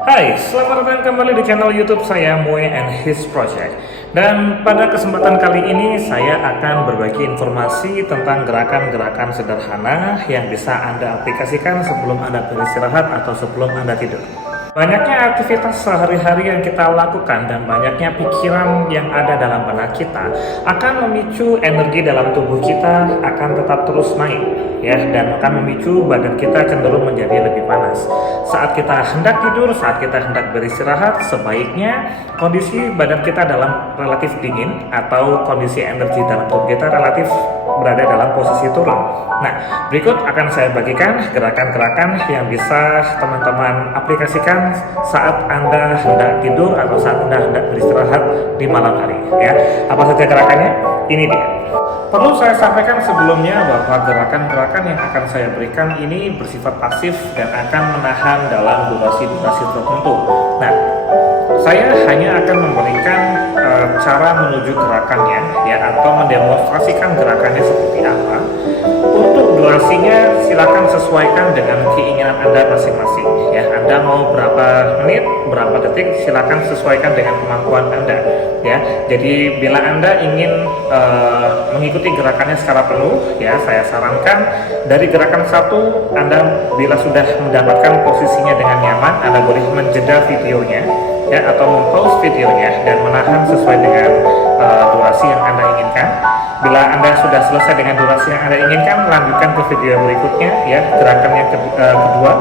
Hai, selamat datang kembali di channel YouTube saya Moe and His Project. Dan pada kesempatan kali ini saya akan berbagi informasi tentang gerakan-gerakan sederhana yang bisa Anda aplikasikan sebelum Anda beristirahat atau sebelum Anda tidur. Banyaknya aktivitas sehari-hari yang kita lakukan dan banyaknya pikiran yang ada dalam benak kita akan memicu energi dalam tubuh kita akan tetap terus naik, ya, dan akan memicu badan kita cenderung menjadi lebih panas. Saat kita hendak tidur, saat kita hendak beristirahat, sebaiknya kondisi badan kita dalam relatif dingin atau kondisi energi dalam tubuh kita relatif berada dalam posisi turun. Nah, berikut akan saya bagikan gerakan-gerakan yang bisa teman-teman aplikasikan saat Anda hendak tidur atau saat Anda hendak beristirahat di malam hari, ya. Apa saja gerakannya? Ini dia. Perlu saya sampaikan sebelumnya bahwa gerakan-gerakan yang akan saya berikan ini bersifat pasif dan akan menahan dalam durasi-durasi tertentu. Nah, saya hanya akan memberikan cara menuju gerakannya, ya, atau mendemonstrasikan gerakannya seperti apa. Untuk durasinya silakan sesuaikan dengan keinginan Anda masing-masing, ya. Anda mau berapa menit, berapa detik, silakan sesuaikan dengan kemampuan Anda, ya. Jadi bila Anda ingin mengikuti gerakannya secara penuh, ya, saya sarankan dari gerakan 1 Anda bila sudah mendapatkan posisinya dengan nyaman, Anda boleh menjeda videonya, ya, atau mempause videonya dan menahan sesuai dengan durasi yang Anda inginkan. Bila Anda sudah selesai dengan durasi yang Anda inginkan, lanjutkan ke video berikutnya, ya, gerakan yang kedua,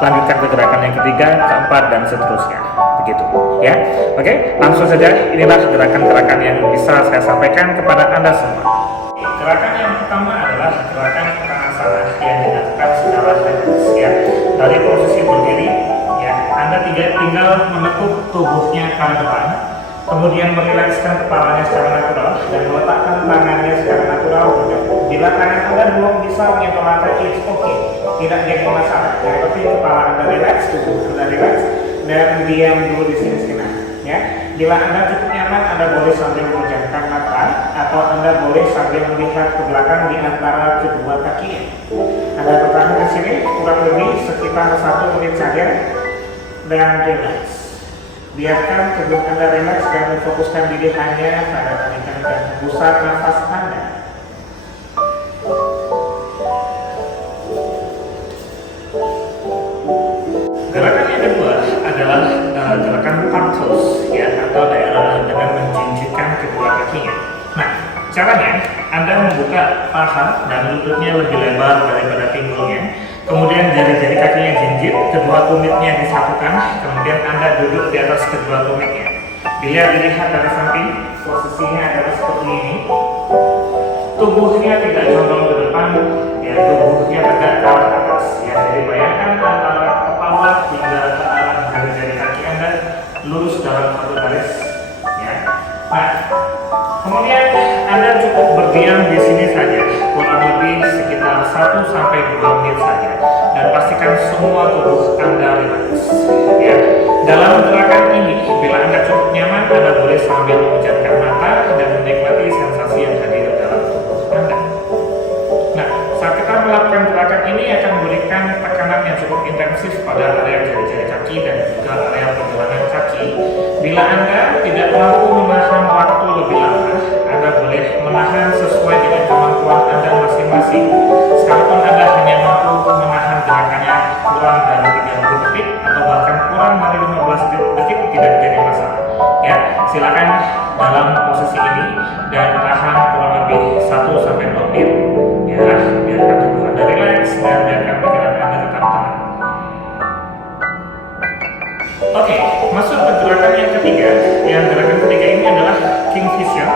lanjutkan ke gerakan yang ketiga, keempat, dan seterusnya. Begitu, ya. Oke, langsung saja, inilah gerakan-gerakan yang bisa saya sampaikan kepada Anda semua. Gerakan yang pertama adalah gerakan Tanasana yang dilakukan secara ritmis, ya. Dari posisi berdiri, ya, Anda tinggal menekuk tubuhnya ke depan, kemudian merilekskan kepalanya secara natural dan meletakkan tangannya secara natural. Bila tangan Anda belum bisa menyentuh lantai, it's okay, tidak jadi masalah. Yang penting kepala Anda rileks, tubuh Anda rileks, dan diam dulu di sini sejenak, ya. Bila Anda cukup nyaman, Anda boleh sambil memejamkan mata atau Anda boleh sambil melihat ke belakang di antara kedua kakinya. Anda bertahan di sini kurang lebih sekitar 1 menit saja dan relax. Biarkan tubuh Anda rileks dan memfokuskan diri hanya pada tarikan dan hembusan nafas Anda. Gerakan yang kedua adalah gerakan partos, ya, atau dengan menjinjitkan kedua kakinya. Nah, caranya Anda membuka paha dan lututnya lebih lebar daripada pinggulnya. Kemudian jari-jari kakinya jinjit, kedua tumitnya disatukan, kemudian Anda duduk di atas kedua tumitnya. Bila dilihat dari samping, posisinya adalah seperti ini. Tubuhnya tidak condong ke depan, ya, tubuhnya tegak ke arah atas, ya. Jadi bayangkan antara kepala hingga ke arah jari-jari kaki Anda lurus dalam satu garis, ya. Nah, kemudian Anda cukup berdiam di sini saja, kurang lebih sekitar 1-2 menit saja, dan pastikan semua tubuh Anda rileks, ya. Dalam gerakan ini, bila Anda cukup nyaman, Anda boleh sambil memejamkan mata dan menikmati sensasi yang hadir dalam tubuh Anda. Nah, saat kita melakukan gerakan ini akan memberikan tekanan yang cukup intensif pada area jari-jari kaki dan juga area pergelangan kaki. Bila Anda tidak mampu menahan waktu lebih lama, Anda boleh menahan sesuai dengan kemampuan Anda masing-masing. Sekalipun Anda hanya mampu menahan gerakannya kurang dari 30 detik atau bahkan kurang dari 15 detik, tidak jadi masalah, ya. Silakan dalam posisi ini dan tahan kurang lebih 1-2 menit, ya. Biarkan tubuh Anda rileks dan biarkan pikiran Anda tetap tenang. Oke, masuk ke gerakan yang ketiga. Yang gerakan ketiga ini adalah Kingfisher.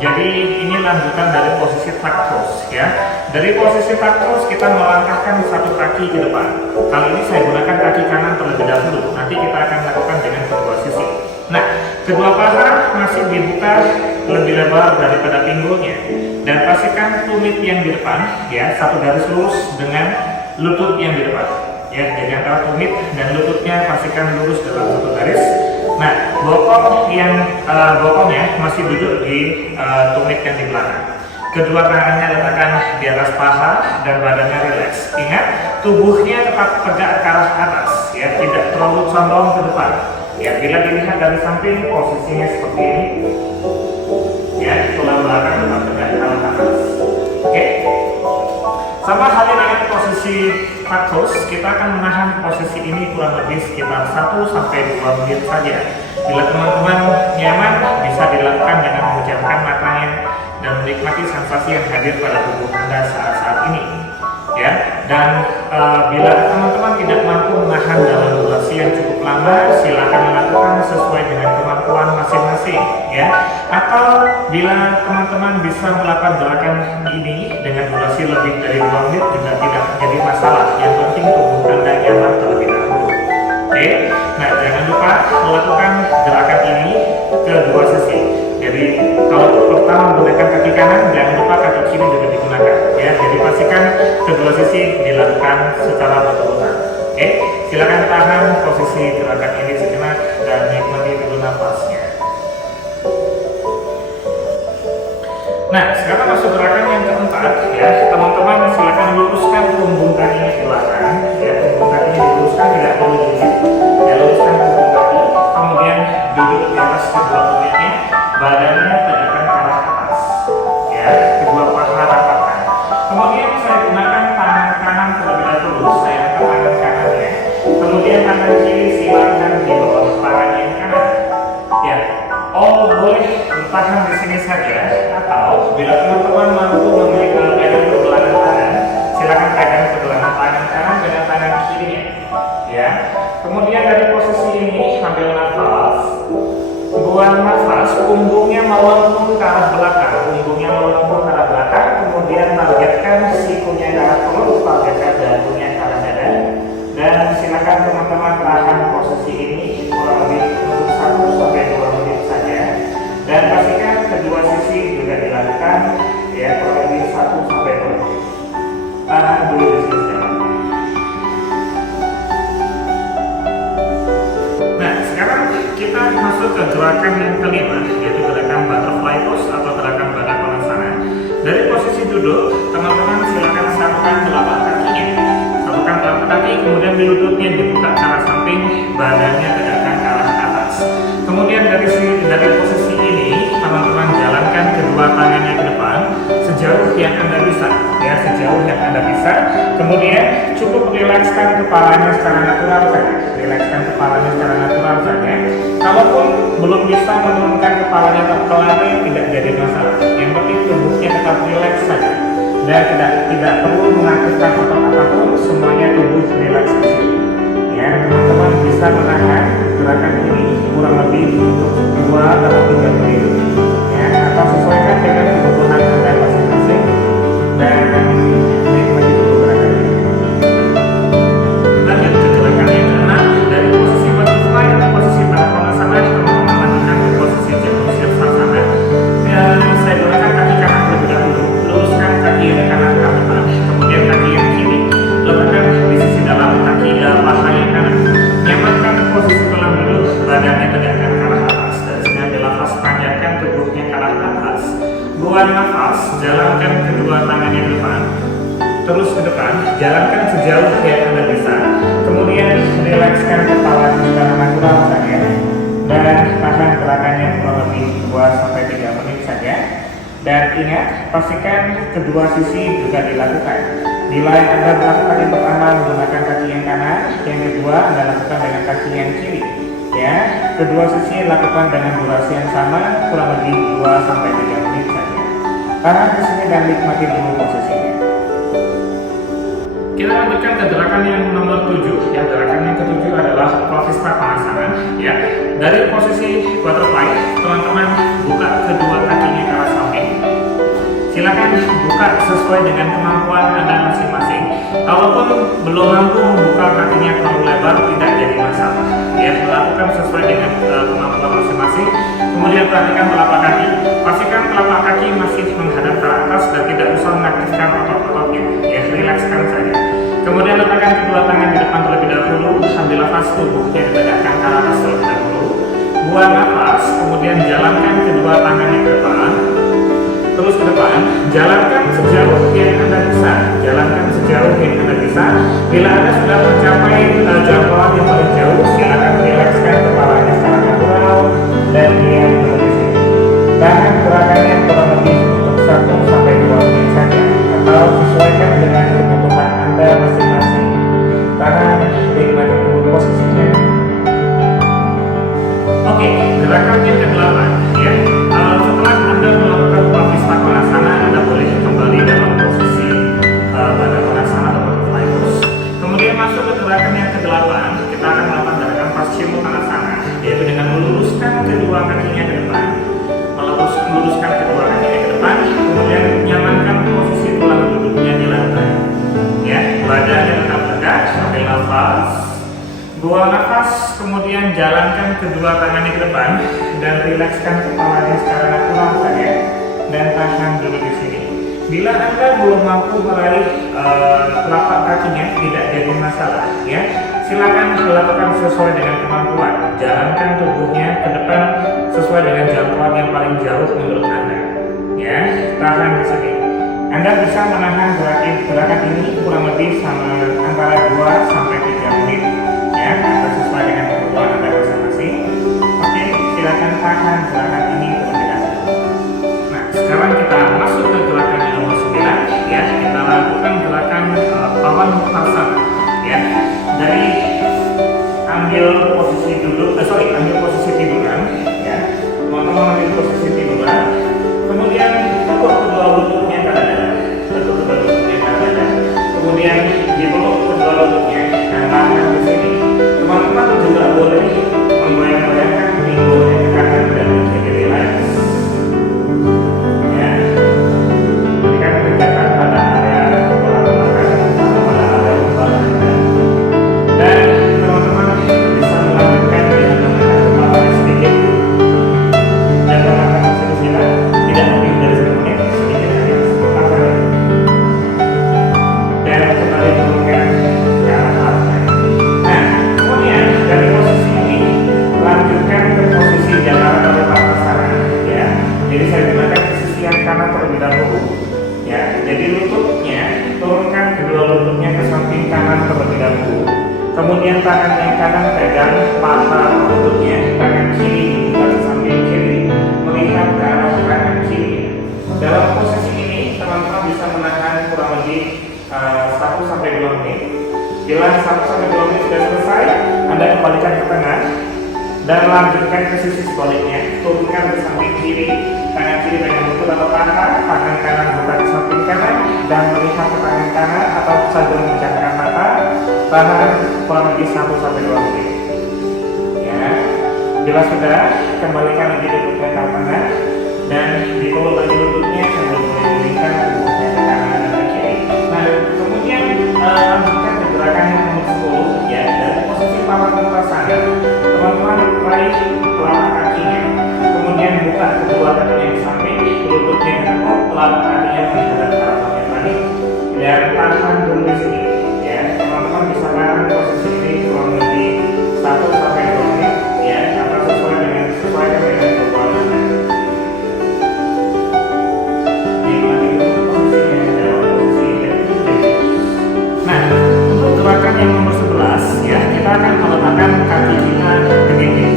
Jadi ini lanjutan dari posisi Taktos, ya. Dari posisi Taktos kita melangkahkan satu kaki ke depan. Kali ini saya gunakan kaki kanan terlebih dahulu. Nanti kita akan lakukan dengan kedua sisi. Nah, kedua paha masih dibuka lebih lebar daripada pinggulnya, dan pastikan tumit yang di depan, ya, satu garis lurus dengan lutut yang di depan, ya. Jadi antara tumit dan lututnya pastikan lurus dalam satu garis. Nah, bokongnya masih duduk di tumit yang di belakang. Kedua tangannya letakkan di atas paha dan badannya rileks. Ingat, tubuhnya tetap tegak ke arah atas, ya, tidak terlalu condong ke depan. Ya, bila dilihat dari samping, posisinya seperti ini. Ya, tulang belakang tetap tegak ke arah atas. Oke. Sama halnya dengan posisi taktos, kita akan menahan posisi ini kurang lebih sekitar 1-2 menit saja. Bila teman-teman nyaman, bisa dilakukan dengan memejamkan matanya dan menikmati sensasi yang hadir pada tubuh Anda saat-saat ini. Ya, dan bila teman-teman tidak mampu menahan dalam durasi yang cukup lama, silakan melakukan sesuai dengan kemampuan masing-masing, ya. Atau bila teman-teman bisa melakukan gerakan ini dengan durasi lebih dari 2 menit juga tidak menjadi masalah. Yang penting tubuh Anda nyaman terlebih dahulu. Oke, nah jangan lupa melakukan gerakan ini ke dua sisi. Jadi kalau pertama menggunakan kaki kanan, jangan lupa kaki kiri juga digunakan. Ya, jadi pastikan kedua sisi dilakukan secara berurutan. Oke, silakan tahan posisi gerakan ini sejenak dan nikmati dulu nafasnya. Nah, sekarang masuk gerakan yang keempat, ya. Teman-teman silakan luruskan punggung kakinya ke belakang, ya. Punggung kakinya diluruskan, tidak perlu dijepit. Ya, luruskan punggung kaki, kemudian duduk di atas kedua punggungnya, badannya tegakkan ke arah atas, ya. Kedua paha rapatkan. Kemudian saya gunakan tangan kanan terlebih dahulu, saya angkat tangan kanannya. Kemudian tangan kiri silakan di bawah tangan yang kanan. Ya, boleh bertahan di sini saja, atau bila teman-teman mampu memegang pergelangan tangan, silakan pegang pergelangan tangan kanan dengan tangan kirinya. Ya, kemudian dari posisi ini ambil nafas, buang nafas, punggungnya melengkung ke arah belakang, kemudian targetkan sikunya ke arah perut, targetkan dagunya ke arah dada, dan silakan teman-teman tahan posisi ini kurang lebih untuk 1-2 menit saja, dan pastikan kedua sisi juga dilakukan, ya, kurang lebih 1-2 menit. Tahan dulu di sini. Nah, sekarang kita masuk ke gerakan yang kelima, yaitu gerakan butterfly pose atau gerakan badan konasana. Dari posisi duduk, teman-teman silakan satukan telapak kakinya. Satukan telapak kaki, kemudian lututnya dibuka ke arah samping, badannya tegakkan ke arah atas. Kemudian dari posisi ini, teman-teman jalankan kedua tangannya ke depan sejauh yang Anda bisa, ya, sejauh yang Anda bisa. Kemudian cukup rilekskan kepalanya secara natural saja. Rilekskan kepalanya secara natural saja. Kalaupun belum bisa menurunkan kepalanya terpelannya, tidak jadi masalah. Yang penting tubuhnya tetap rileks saja. Dan tidak perlu mengaktifkan otot apapun, semuanya tubuh rileks di sini. Ya, teman-teman bisa menahan gerakan ini kurang lebih untuk 2-3 menit. Ya, atau sesuaikan dengan kebutuhan Anda masing-masing dan nikmati dulu gerakan ini. Lanjut ke gerakan yang keenam, dari posisi butterfly atau posisi badan konasana, teman-teman lakukan ke posisi jatuh sirsasana. Dan saya gunakan kaki kanan terlebih dahulu, luruskan kaki yang kanan ke depan, kemudian kaki yang kiri letakkan di sisi dalam kaki paha yang kanan. Nyamankan posisi tulang duduk, badannya tegakkan ke arah atas. Dari sini ambil nafas, panjangkan tubuhnya ke arah atas. Buang nafas, jalankan kedua tangannya ke depan, terus ke depan, jalankan sejauh yang Anda bisa. Kemudian rilekskan kepala secara natural saja, dan tahan gerakannya kurang lebih 2-3 menit saja. Dan ingat, pastikan kedua sisi juga dilakukan. Bila Anda melakukan yang pertama menggunakan kaki yang kanan, yang kedua Anda lakukan dengan kaki yang kiri. Ya, kedua sisi lakukan dengan durasi yang sama, kurang lebih 2-3 menit saja. Tahan di sini dan nikmati dulu posisinya. Kita lanjutkan ke gerakan yang nomor 7. Yang gerakan yang ketujuh adalah Pravista Konasana. Ya, dari posisi butterfly, teman-teman buka kedua kakinya ke arah samping. Silakan buka sesuai dengan kemampuan Anda masing-masing. Kalaupun belum mampu membuka kakinya terlalu lebar, tidak jadi masalah. Ya, lakukan sesuai dengan kemampuan masing-masing. Kemudian perhatikan telapak kaki. Pastikan telapak kaki masih menghadap ke atas dan tidak usah mengaktifkan otot-ototnya. Ya, rilekskan saja. Kemudian letakkan kedua tangan di depan terlebih dahulu. Ambil nafas, tubuhnya ditegakkan ke atas terlebih dahulu. Buang nafas, kemudian jalankan kedua tangannya ke depan. terus ke depan, jalankan sejauh yang Anda bisa. Jalankan sejauh yang Anda bisa. Bila Anda sudah mencapai jangkauan yang paling jauh, silakan rilekskan kepalanya secara natural dan diam di sini. Tahan gerakannya kurang lebih untuk 1-2 menit saja, atau sesuaikan dengan kebutuhan Anda masing-masing. Tahan, nikmati dulu posisinya. Oke, gerakan yang ke-8 ya. Setelah Anda melakukan Upavistha Konasana, Anda boleh kembali dalam posisi Baddha Konasana atau butterfly pose. Kemudian masuk ke gerakan yang ke-8, kita akan melakukan gerakan Paschimottanasana, yaitu dengan meluruskan kedua kakinya ke depan. Meluruskan kedua kakinya ke depan, kemudian nyamankan posisi tulang duduknya di lantai. Ya, badannya tetap tegak, sambil nafas. Buang nafas, kemudian jalankan kedua tangannya ke depan dan rilekskan kepalanya secara natural saja dan tahan dulu di sini. Bila Anda belum mampu meraih telapak kakinya, tidak jadi masalah ya. Silakan lakukan sesuai dengan kemampuan. Jalankan tubuhnya ke depan sesuai dengan jangkauan yang paling jauh menurut Anda. Ya, tahan di sini. Anda bisa menahan gerakan ini kurang lebih antara 2-3 menit. Ya, atau sesuai dengan kebutuhan Anda masing-masing. Oke, silakan tahan gerakan ini terlebih dahulu. Nah, sekarang kita masuk ke gerakan yang nomor 9. Ya, kita lakukan gerakan Pawanmuktarsana. Ya, dari ambil posisi tiduran. Ya, teman-teman ambil posisi tiduran. Kemudian tekuk kedua lututnya ke dada. Kemudian dipeluk kedua lututnya. Dan tahan di sini. Teman-teman juga boleh membayang-bayangkan pinggulnya ke kanan dan ke kiri relax. Ya, berikan kegiatan pada area kepala belakang atau pada area kepala Anda. Dan teman-teman bisa melanjutkan dengan mengangkat kepalanya sedikit dan mengangkat posisi kita tidak lebih dari 1 menit, sedikit hanya sebentar saja. Dan kembali turunkan ke arah atas. Nah, kemudian dari posisi ini lanjutkan ke posisi Jalaramuktarsana ya. Jadi saya gunakan sisi yang kanan terlebih dahulu ya. Jadi lututnya turunkan kedua lututnya ke samping kanan terlebih dahulu. Kemudian tangan yang kanan pegang paha lututnya, tangan kiri dibuka ke samping kiri, melihat ke arah kanan kiri. Dalam posisi ini teman-teman bisa menahan kurang lebih 1-2 menit. Bila 1-2 menit sudah selesai, Anda kembalikan ke tengah dan lanjutkan ke sisi sebaliknya. Turunkan ke samping kiri, tangan kiri pegang lutut atau paha, tangan kanan buka ke samping kanan dan melihat ke tangan kanan atau sambil memejamkan mata. Tahan kurang lebih 1-2 menit. Ya, bila sudah, kembalikan lagi lututnya ke tengah dan dipeluk lagi lututnya sambil menggelengkan tubuhnya ke kanan dan ke kiri. Nah, kemudian lanjutkan ke gerakan yang nomor 10 ya. Dari posisi Pawanmuktarsana, teman-teman raih telapak kakinya, kemudian buka kedua kakinya di samping, lututnya ditekuk, telapak kakinya menghadap ke arah langit tadi, dan tahan dulu di sini. Ya, teman-teman bisa tahan posisi ini kurang lebih 1-2 menit ya, atau sesuaikan dengan kebutuhan Anda. Gerakan yang nomor 11 ya, kita akan meletakkan kaki kita ke dinding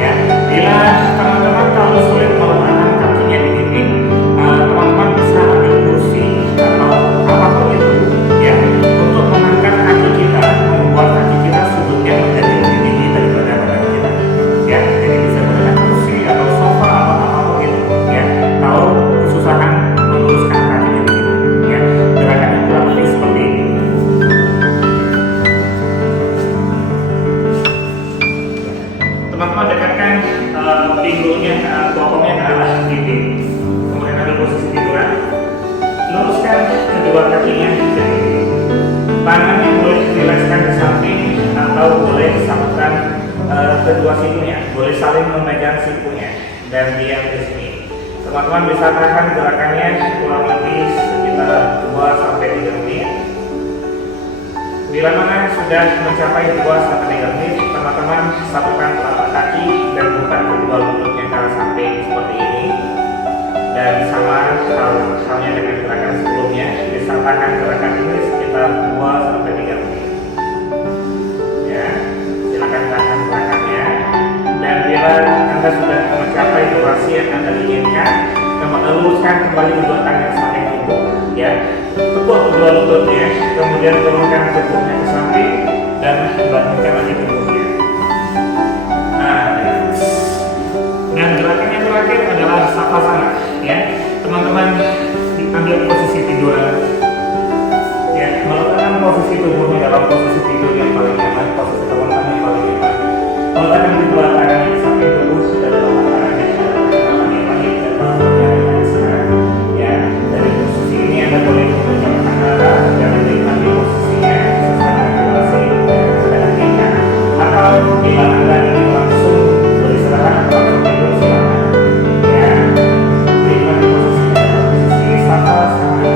ya. Bila teman-teman kalau sulit meletakkan kakinya di dinding, teman-teman bisa ambil kursi atau apapun itu ya, untuk mengangkat kaki kita, membuat kaki kita sudutnya menjadi lebih tinggi daripada badan kita ya. Jadi bisa menggunakan kursi atau sofa atau apapun itu ya. Kalau kesusahan meluruskan kakinya di dinding ya, gerakannya kurang lebih seperti ini. Teman-teman dekatkan pinggulnya, bokongnya ke arah dinding. Kemudian ambil posisi tiduran. Luruskan kedua kakinya ke dinding. Tangannya boleh rilekskan ke samping atau boleh satukan kedua sikunya. Boleh saling memegang sikunya dan diam di sini. Teman-teman bisa tahan gerakannya kurang lebih sekitar 2-3 menit. Bila mana sudah mencapai 2-3 menit, teman-teman satukan telapak kaki dan buka kedua lututnya ke arah samping seperti ini. Dan sama halnya dengan gerakan sebelumnya, disertakan gerakan ini sekitar 2-3 menit. Ya, silakan tahan gerakannya. Dan bila Anda sudah mencapai durasi yang Anda inginkan, luruskan kembali kedua tangan samping tubuh, ya, tekuk kedua lututnya, kemudian turunkan tubuhnya ke samping dan bangunkan lagi tubuhnya. Dan gerakan yang terakhir adalah savasana, ya. Teman-teman ambil posisi tiduran, ya, meletakkan posisi tubuhnya dalam posisi tidur yang paling nyaman, posisi teman-teman yang paling nyaman. Meletakkan kedua tangannya di samping tubuh dan telapak tangannya di dalam langit dan masuknya dengan senang, ya. Dari posisi ini Anda boleh menunjukkan arah dan menikmati posisinya sesuai dengan durasi yang Anda inginkan. Atau bila Anda ingin langsung beristirahat atau langsung tidur, silakan, ya. Menikmati posisinya dalam posisi savasana.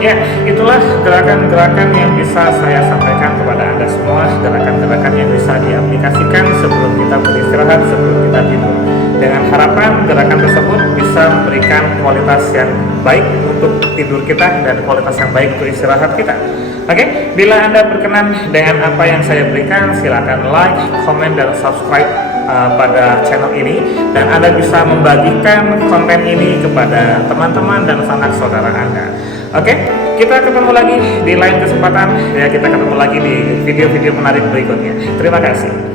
Ya, itulah gerakan-gerakan yang bisa saya sampaikan kepada Anda semua, gerakan-gerakan yang bisa diaplikasikan sebelum kita beristirahat, sebelum kita tidur. Dengan harapan gerakan tersebut bisa memberikan kualitas yang baik untuk tidur kita dan kualitas yang baik untuk istirahat kita. Oke, bila Anda berkenan dengan apa yang saya berikan, silakan like, komen, dan subscribe pada channel ini, dan Anda bisa membagikan konten ini kepada teman-teman dan sanak saudara Anda. Oke, kita ketemu lagi di lain kesempatan, ya, kita ketemu lagi di video-video menarik berikutnya. Terima kasih.